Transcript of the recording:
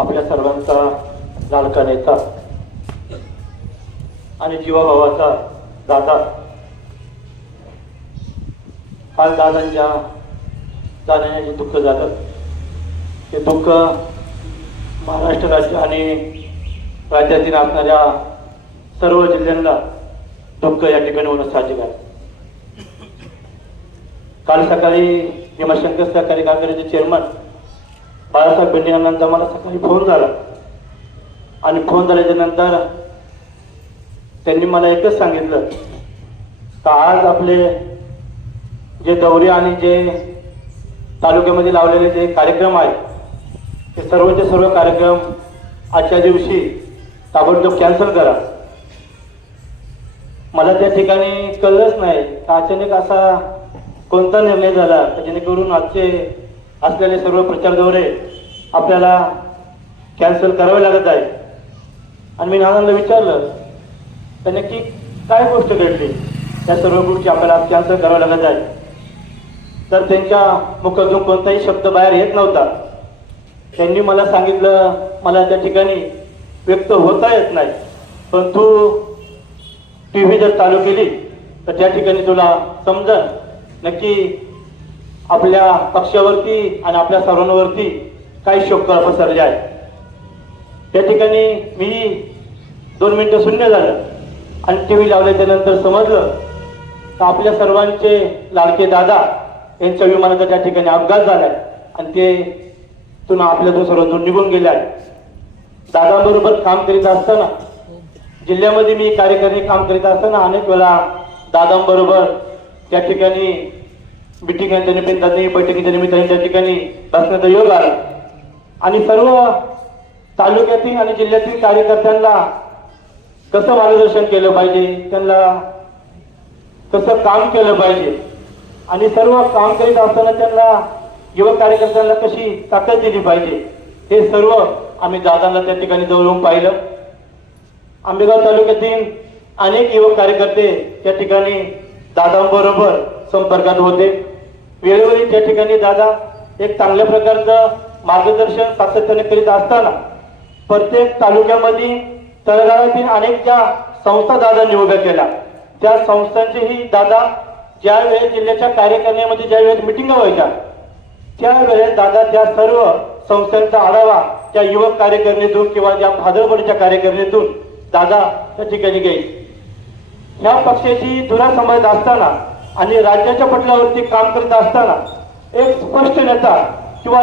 आपल्या सर्वांचा लाडका नेता आणि जीवाभावाचा दादा, काल दादांच्या जाण्याने जे दुःख झालं ते दुःख महाराष्ट्र राज्य आणि राज्यातील असणाऱ्या सर्व जिल्ह्यांना दुःख या ठिकाणी होणं साहजिक आहे. काल सकाळी भीमाशंकर सहकारी कारखान्याचे चेअरमन बाळासाहेब बेंडे यांना मला सकाळी फोन झाला आणि फोन झाल्याच्या नंतर त्यांनी मला एकच सांगितलं का आज आपले जे दौरे आणि जे तालुक्यामध्ये लावलेले जे कार्यक्रम आहेत ते सर्वचे सर्व कार्यक्रम आजच्या दिवशी ताबडतोब कॅन्सल करा. मला त्या ठिकाणी कळलंच नाही का अचानक असा कोणता निर्णय झाला जेणेकरून आजचे असलेले सर्व प्रचार दौरे आपल्याला कॅन्सल करावे लागत आहे. आणि मी नानांना विचारलं तर नक्की काय गोष्ट घडली त्या सर्व गोष्टी आपल्याला आज कॅन्सल कराव्या लागत आहे. तर त्यांच्या मुखातून कोणताही शब्द बाहेर येत नव्हता. त्यांनी मला सांगितलं मला त्या ठिकाणी व्यक्त होता येत नाही, पण तू टीव्ही जर चालू केली तर त्या ठिकाणी तुला समजन नक्की आपल्या पक्षावरती आणि आपल्या सर्वांवरती काही शोक पसरले आहे. त्या ठिकाणी मी 2 मिनिटं शून्य झालं आणि टीव्ही लावल्याच्या नंतर समजलं तर आपल्या सर्वांचे लाडके दादा यांच्या विमानाचा त्या ठिकाणी अपघात झालाय आणि ते तुला आपल्यातून सर्वजण निघून गेले आहेत. दादाबरोबर काम करीत असताना जिल्ह्यामध्ये मी कार्यकारिणी काम करीत असताना अनेक वेळा दादांबरोबर त्या ठिकाणी मिटिंगांच्या निमित्ताने बैठकीच्या निमित्ताने त्या ठिकाणी बसण्याचा योग आला आणि सर्व तालुक्यातील आणि जिल्ह्यातील कार्यकर्त्यांना कसं मार्गदर्शन केलं पाहिजे, त्यांना कसं काम केलं पाहिजे आणि सर्व काम करीत असताना त्यांना युवक कार्यकर्त्यांना कशी ताकद दिली पाहिजे हे सर्व आम्ही दादांना त्या ठिकाणी जवळून पाहिलं. आंबेगाव तालुक्यातील अनेक युवक कार्यकर्ते त्या ठिकाणी दादांबरोबर संपर्कात होते. वेळोवेळी त्या ठिकाणी दादा एक चांगल्या प्रकारचं मार्गदर्शन सातत्याने करीत असताना प्रत्येक तालुक्यामध्ये तळगाळातील अनेक ज्या संस्था दादांनी उभ्या केल्या त्या संस्थांचेही दादा ज्या वेळेस जिल्ह्याच्या कार्यकारिणीमध्ये ज्या वेळेस मिटिंग व्हायच्या त्यावेळेस दादा त्या सर्व संस्थांचा आढावा त्या युवक कार्यकारिणीतून किंवा ज्या भादरपडीच्या कार्यकारिणीतून दादा त्या ठिकाणी घेईल. ह्या पक्षाची धुरा सांभाळत असताना आणि राज्याच्या पटलावरती काम करत असताना एक स्पष्ट नेता किंवा